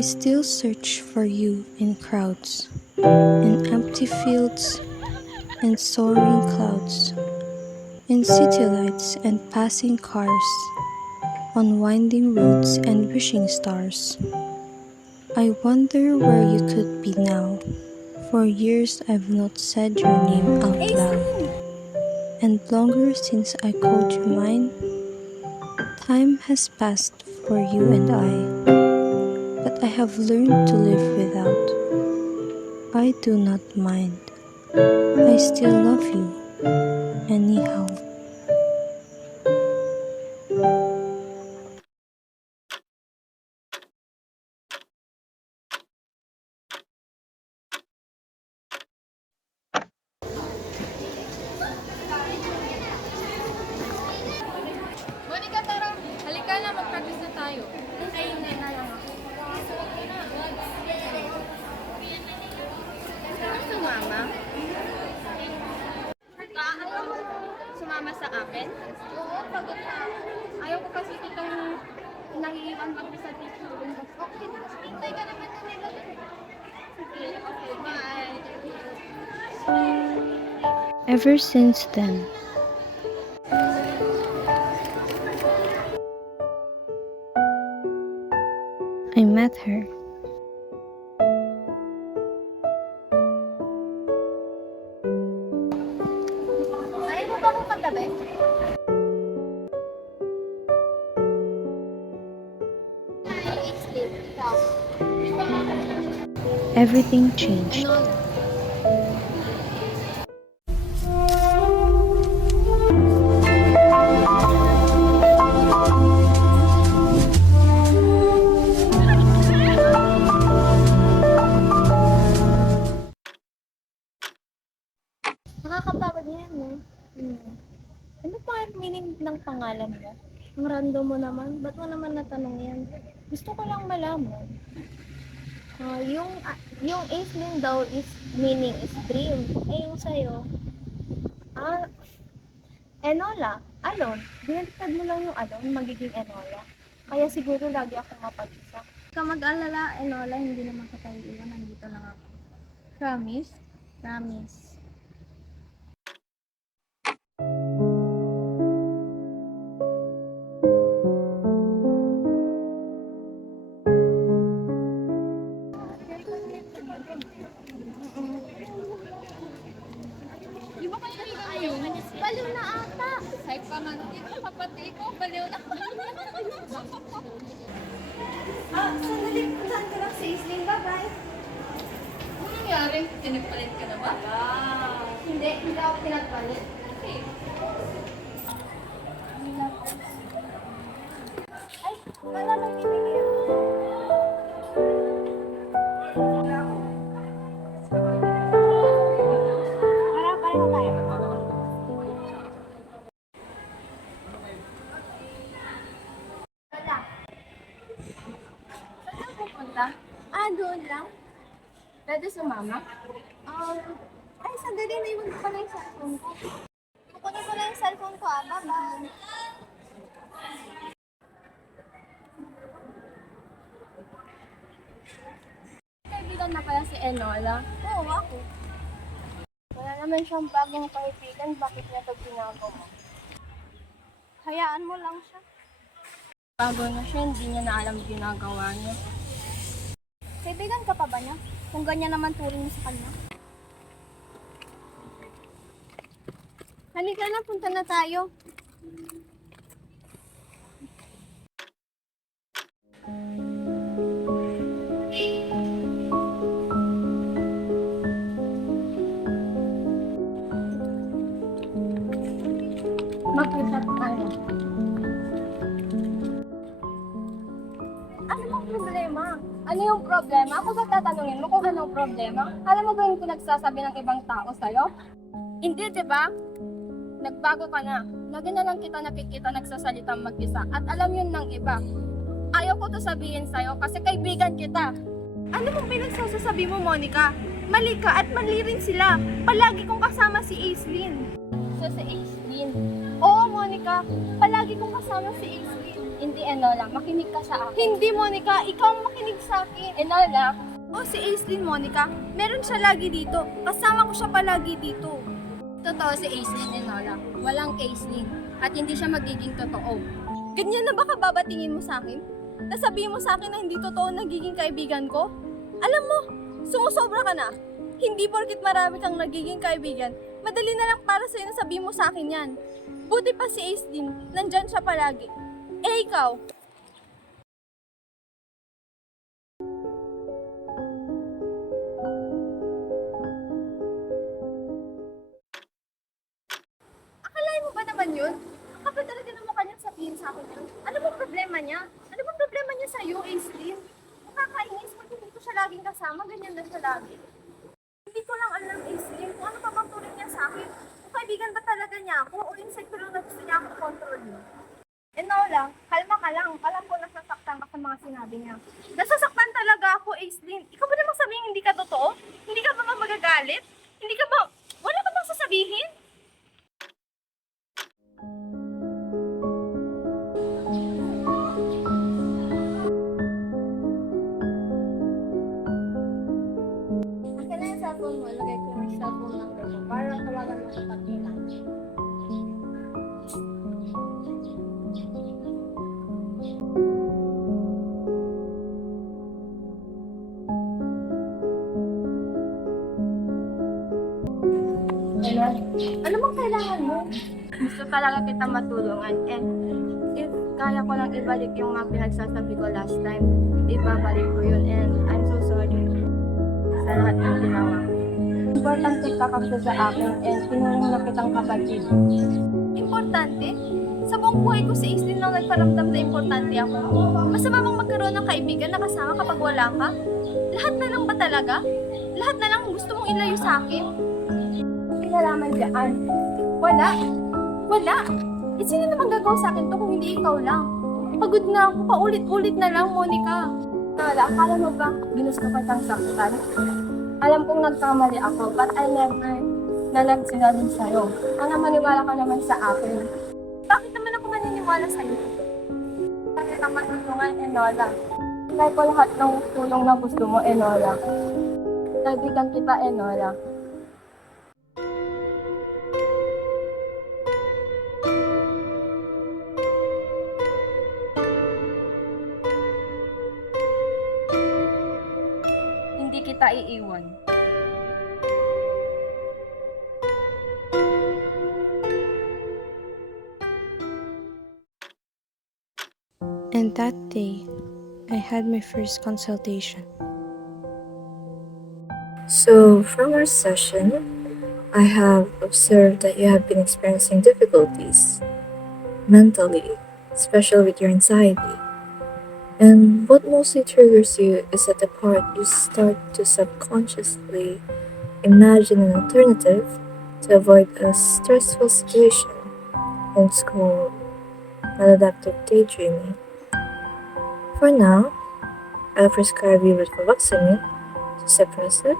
I still search for you in crowds, in empty fields and soaring clouds, in city lights and passing cars, on winding roads and wishing stars. I wonder where you could be now. For years I've not said your name out loud, and longer since I called you mine. Time has passed for you and I, but I have learned to live without. I do not mind. I still love you, anyhow. Monica, tara! Halika na, mag-practice na tayo. Ay, hindi na lang ako. Sumama? Ayaw mo sumama sa akin? Oo, pagod na ako. Ayaw ko kasi itong nahihiwan kami sa teacher. Okay, hintay ka naman na nila. Sige, okay, bye! Ever since then, I met her. Ayaw mo ba akong katabi? Ay, explain. Ikaw. Everything changed. Nakakapagod yan, no? Ano pa ang meaning ng pangalan mo? Ang random mo naman. Ba't mo naman natanong yan? Gusto ko lang malaman. Yung Aislinn daw is meaning is dream. Eh, yung sa'yo, Enola, alone. Binaliktad mo lang yung alone, magiging Enola. Kaya siguro lagi akong mapag-isa. Huwag ka mag-alala, Enola, hindi naman ka tayo iwan. Nandito lang ako. Promise? Promise. Di ba kayo kayo? Baliw na ata! Ay, pamangkin ko, kapatid ko, baliw na. Sandali, puntahan ko lang si Aislinn. Bye-bye. Ano nangyari? Tinagpalit ka na ba? Hindi ako pinagpalit. Okay. Ay, wala may bibigyan. Para, pareho tayo. Wala. Saan ka pupunta? Doon lang. Pwede sumama? Ay, sandali, naiwan ko pala yung cellphone ko. Kukunin ko lang yung cellphone ko, Bye-bye. Kaibigan na pala si Enola. Oo, ako. Wala naman siyang bagong kaibigan. Bakit niya ito ginagawa? Hayaan mo lang siya. Bago na siya, hindi niya na alam ginagawa niya. Kaibigan ka pa ba niya? Kung ganyan naman turing mo sa kanya. Halika na, punta na tayo. Mag-usap tayo. Ano bang problema? Ano yung problema? Ako ba tatanungin mo kung anong problema? Alam mo ba yung pinagsasabi ng ibang tao sa'yo? Hindi, di ba? Nagbago ka na. Lagi na lang kita nakikita nagsasalitang mag-isa. At alam yun ng iba. Ayaw ko to sabihin sa'yo kasi kaibigan kita. Ano mong pinagsasabi mo, Monica? Mali ka at mali rin sila. Palagi kong kasama si Aislinn. So si Aislinn, Oo, Monica. Palagi kong kasama si Aislinn. hindi Enola, makinig ka sa akin. Hindi, Monica. Ikaw ang makinig sa sa akin. Enola, Oh, si Aislinn, Monica. Meron siya lagi dito. Kasama ko siya palagi dito. totoo si Aislinn, Enola. Walang Aislinn. At hindi siya magiging totoo. Ganyan na ba kababatingin mo sa akin? Nasabihin mo sa akin na hindi totoo nagiging kaibigan ko? Alam mo, sumusobra ka na. Hindi porkit marami kang nagiging kaibigan, madali na lang para sa'yo na sabihin mo sa akin yan. Buti pa si Aislinn, nandyan siya palagi. Eh ikaw, akalain mo ba naman yun? Ang kapal talaga ng mukha niyang sabihin sa akin yun. Ano bang problema niya? Ano bang problema niya sa'yo, Aislinn? Nakakainis pag hindi ko siya laging kasama, ganyan na siya lagi. Hindi ko lang alam, Aislinn, kung ano pa bang turing niya sa akin. Kung kaibigan ba talaga niya ako o insecure lang na gusto niya akong control niya. Enola, kalma ka lang. Alam ko nasasaktan ka sa mga sinabi niya. Nasasaktan talaga ako, Aislinn. Ikaw ba namang sabihin hindi ka totoo? Hindi ka ba magagalit? Hindi ka ba, wala ka bang sasabihin? Akin na yung cellphone mo. Lagay ko yung cellphone number mo para tawagan mo sa pagkita. Ano bang kailangan mo? Gusto talaga kita matulungan. And if kaya ko lang ibalik yung mga pinagsasabi ko last time, ibabalik ko yun. And I'm so sorry sa lahat ng ginawa. Importante ka kasi sa akin and tinulong na kitang kapatid. Importante? Sa buong buhay ko si Aislinn lang nagparamdam na importante ako. Masama bang magkaroon ng kaibigan na kasama kapag wala ka? Lahat na lang ba talaga? Lahat na lang gusto mong ilayo sa akin? Pinalaman dyan. Wala. Wala. Eh, sino naman gagawa sa akin to kung hindi ikaw lang? Pagod na ako, paulit-ulit na lang, Monica. Nala, akala mo ba ginusto ka siyang saktan? Alam kong nagkamali ako, but I never na nagsinungaling sa'yo. Sana maniwala ka naman sa akin. Bakit naman ako maniniwala sa'yo? Kasi ka matulungan, Enola. Try ko lahat ng tulong na gusto mo, Enola. Kaibigan kita, Enola. Hindi kita iiwan. And that day, I had my first consultation. So, from our session, I have observed that you have been experiencing difficulties mentally, especially with your anxiety. And what mostly triggers you is at the part you start to subconsciously imagine an alternative to avoid a stressful situation, and it's called maladaptive daydreaming. For now, I'll prescribe you with fluvoxamine to suppress it,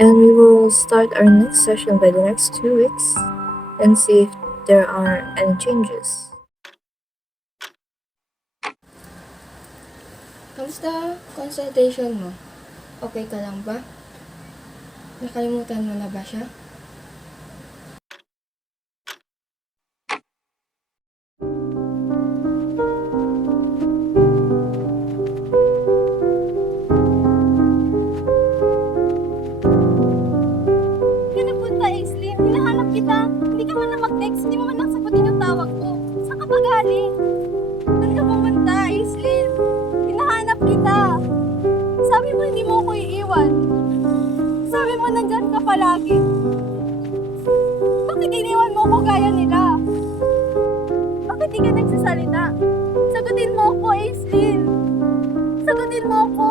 and we will start our next session by the next 2 weeks and see if there are any changes. Kamusta consultation mo? Okay ka lang ba? Nakalimutan mo na ba siya? Hindi ka napunta, Aislinn. Hinahanap kita. Hindi ka man na mag-text. Hindi mo man lang sagutin yung tawag ko. Saan ka pa galing? Saan ka pumunta, Aislinn? Hinahanap kita. Sabi mo hindi mo ako iiwan. Sabi mo nandyan ka palagi. Bakit iniwan mo ako gaya nila? Bakit di ka nagsasalita? Sagutin mo ako, Aislinn. Sagutin mo ako.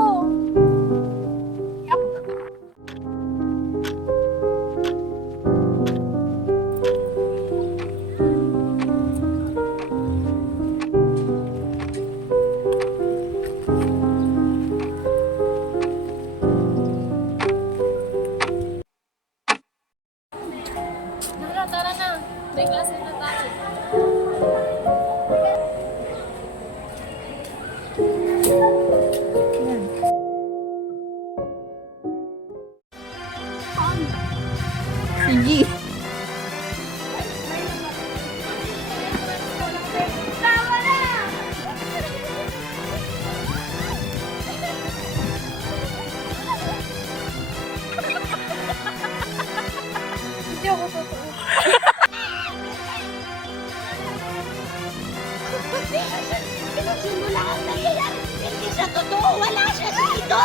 Tara na. May klase na tayo. Yan. Hindi ako totoo. Pinusin mo lang ang nangyayari. Hindi siya totoo. Wala siya dito.